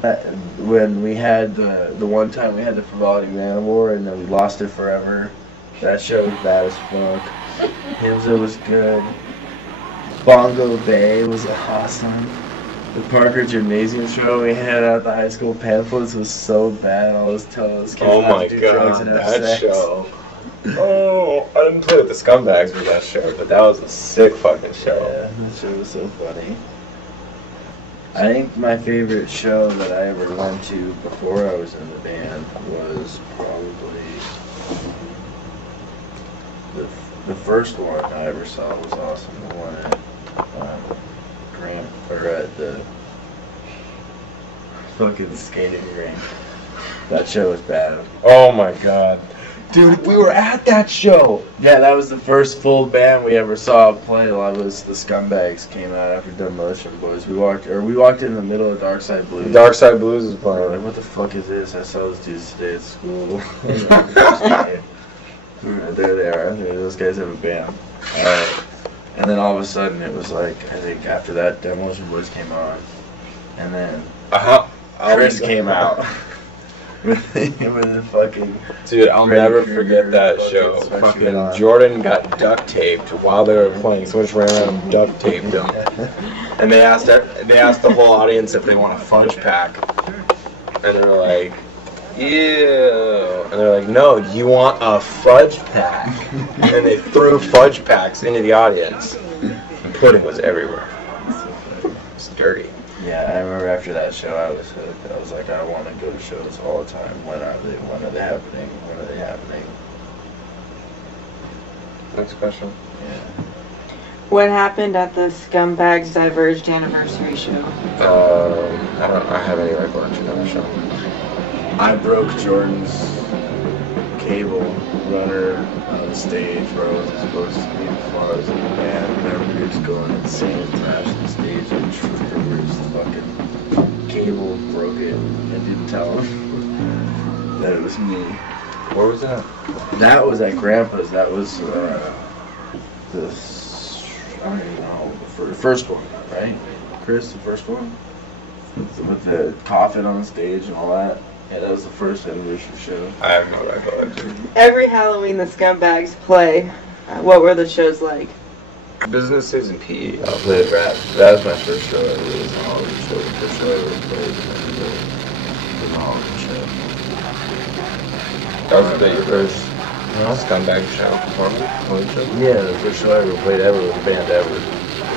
When we had the one time we had the Frivolity Man War and then we lost it forever. That show was bad as fuck. Himza was good. Bongo Bay was awesome. The Parker Gymnasium show we had at the high school pamphlets was so bad. All those kids oh my to do drugs god, and have that sex. show. Oh, I didn't play with the Scumbags with that show, but that was a sick fucking show. Yeah, that show was so funny. I think my favorite show that I ever went to before I was in the band was probably the first one I ever saw was awesome. The one at the fucking skating rink. That show was bad. Oh my god. Dude, we were at that show! Yeah, that was the first full band we ever saw play. That was the Scumbags came out after Demolition Boys. We walked in the middle of Dark Side Blues. Dark Side Blues is We're playing. like, what the fuck is this? I saw those dudes today at school. There they are. Those guys have a band. Alright. And then all of a sudden it was like, I think after that Demolition Boys came on. And then Chris came out. With the fucking Dude, I'll Freddy never Krueger forget that fucking show. sweatshirt Fucking on. Jordan got duct taped while they were playing. Someone just ran around and duct taped him. And they asked the whole audience if they want a fudge pack. And they're like, ew. And they're like, no, do you want a fudge pack? And they threw fudge packs into the audience. And pudding was everywhere. It's dirty. Yeah, I remember after that show I was hooked. I was like, I want to go to shows all the time. When are they happening? When are they happening? Next question. Yeah. What happened at the Scumbags Diverged anniversary show? I don't have any recollection of the show. I broke Jordan's cable runner on the stage where I wasn't supposed to be before I was in the band. Whenever we were just going insane and trashing the stage and Troopers fucking cable broke it and didn't tell him that it was me. Where was that? That was at Grandpa's. That was I don't even know, the first one, right? Chris, the first one? With the coffin on the stage and all that. Yeah, that was the first anniversary show. I have no recollection. Every Halloween the Scumbags play. What were the shows like? Businesses and PE. I played rap. That was my first show ever. It was a Halloween show. The first show I ever played was a Halloween show. That was your first Scumbag show performance? Halloween show? Yeah, the first show I ever played ever with a band ever.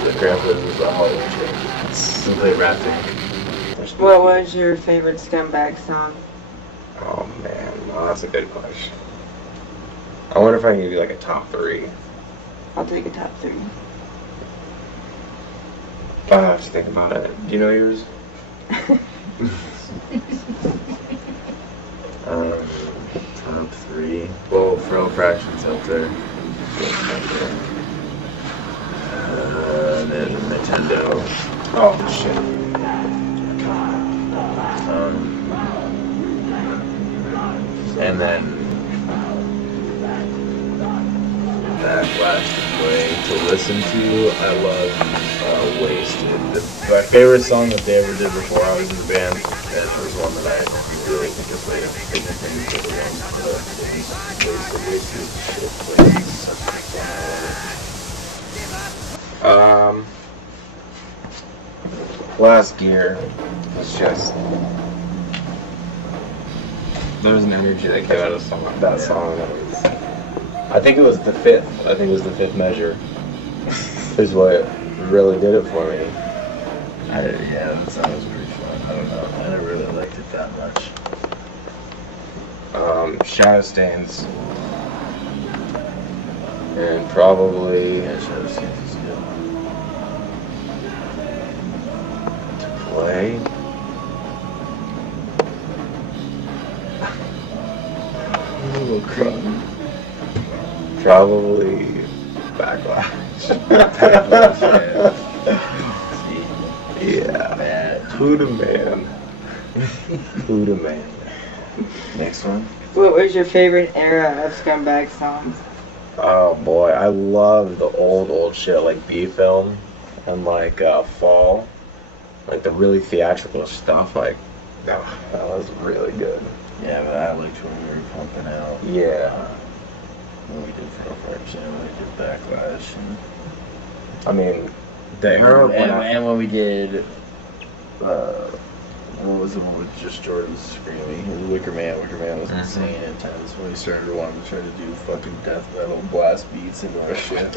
The Grandpa's was a Halloween show. We played Rap Inc. What was your favorite Scumbag song? Oh man, well, that's a good question. I wonder if I can give you like a top 3. I'll take a top 3. I have to think about it. Do you know yours? Top 3. Well, Frail Fractions up there. And then Nintendo. Oh shit. And then Backlash to play. To listen to, I love Wasted. My favorite song that they ever did before I was in the band, and it was one that I really think is like a big thing for the band. Wasted shit, like, such a fun Last Gear was just... There was an energy that came out of that song. That was, I think it was the 5th. I think it was the 5th measure. Is what really did it for me. Yeah, that song was pretty fun. I don't know. I never really liked it that much. Shadow Stains. And probably... Yeah, Shadow Stains is good. To play... Probably Backlash. Yeah. Who the man? Who the man? Next one. What was your favorite era of Scumbag songs? Oh boy, I love the old shit like B-Film and like Fall. Like the really theatrical stuff like That was really good. Yeah, but I liked when we were pumping out. Yeah. When we did Phillips and we did Backlash. And I mean, the era when and when we did, what was the one with just Jordan screaming? It was Wicker Man. Wicker Man was insane intense when we started wanting to try to do fucking death metal blast beats into our shit.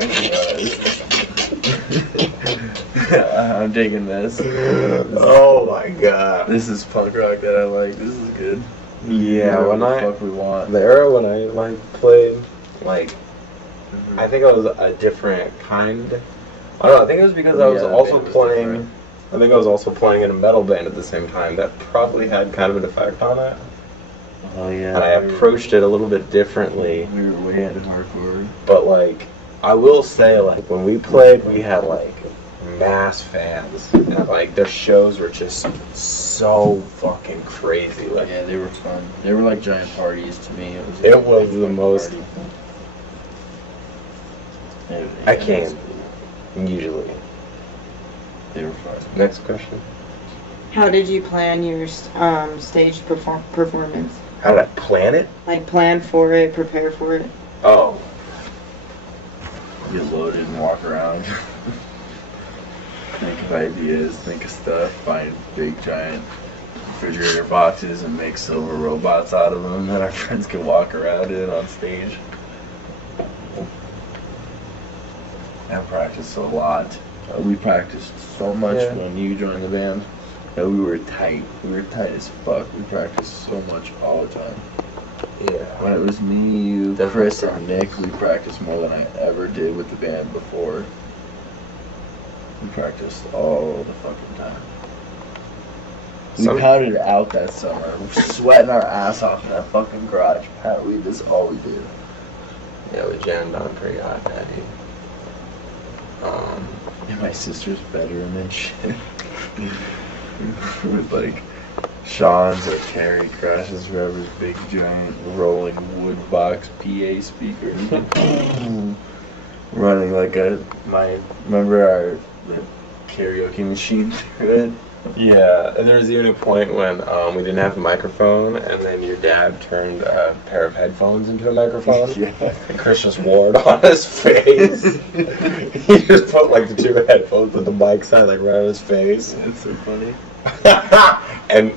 I'm digging this. Oh my god. This is punk rock that I like. This is good. Yeah, when the fuck we want. the era when I like played, like, I think I was a different kind. I don't know, I think it was because I was also playing, different. I think I was also playing in a metal band at the same time. That probably had kind of an effect on it. Oh yeah. And I approached it a little bit differently. We were way into hardcore. But like, I will say, like, when we played, we had like mass fans, and like their shows were just so fucking crazy. Like, yeah, they were fun. They were like giant parties to me. It was the most. I came usually. They were fun. Next question. How did you plan your stage performance? How did I plan it? Like plan for it, prepare for it? Oh, Get loaded and walk around. Think of ideas, think of stuff, find big giant refrigerator boxes and make silver robots out of them that our friends can walk around in on stage. And practice a lot. We practiced so much when you joined the band that we were tight. We were tight as fuck. We practiced so much all the time. yeah. When it was me, you, Chris, and Nick, we practiced more than I ever did with the band before. We practiced all the fucking time. We pounded out that summer, sweating our ass off in that fucking garage. That's all we did. Yeah, we jammed on pretty hot, dude. In my sister's bedroom and shit. With like Sean's or Carrie Crashes Forever's big giant rolling wood box PA speaker. Running like remember the karaoke machine through it? Yeah, and there was even a point when we didn't have a microphone, and then your dad turned a pair of headphones into a microphone. Yeah. And Chris just wore it on his face. He just put like the two headphones with the mic side like right on his face. That's so funny. And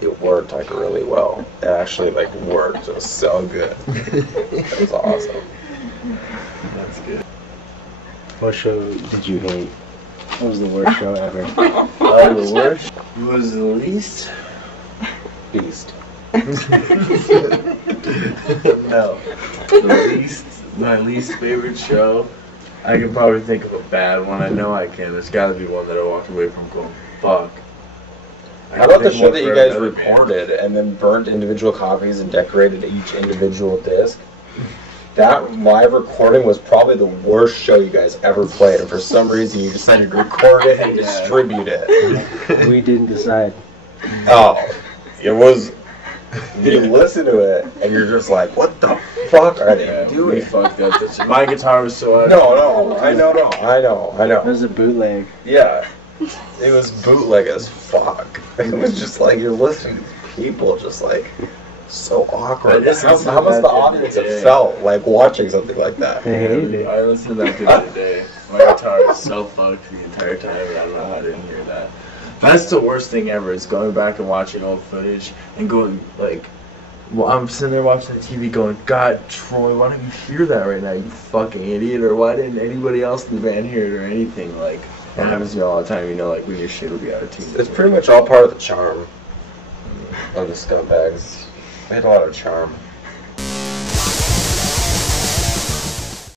it worked like really well. It actually like worked. It was so good. It was awesome. That's good. What show did you hate? What was the worst show ever? The worst was the least. Beast. No. My least favorite show. I can probably think of a bad one. I know I can. There's got to be one that I walked away from going, fuck. How about the show that you guys recorded and then burnt individual copies and decorated each individual disc? That live recording was probably the worst show you guys ever played, and for some reason you decided to record it and distribute it. We didn't decide. Oh, it was. You listen to it and you're just like, what the fuck are they doing? We fucked up. My guitar was so No, I know. It was a bootleg. Yeah, it was bootleg as fuck. It was just like you're listening to people just like so awkward. How must the audience have felt like watching something like that? They hated it. I listened to that the other day. My guitar was so fucked the entire time, and I don't know how I didn't hear that. That's the worst thing ever, is going back and watching old footage and going, like, well, I'm sitting there watching the TV going, God, Troy, why don't you hear that right now, you fucking idiot? Or why didn't anybody else in the band hear it or anything? Like, it happens to me all the time, you know, like, when your shit will be out of tune. It's pretty much all part of the charm of the Scumbags. They had a lot of charm.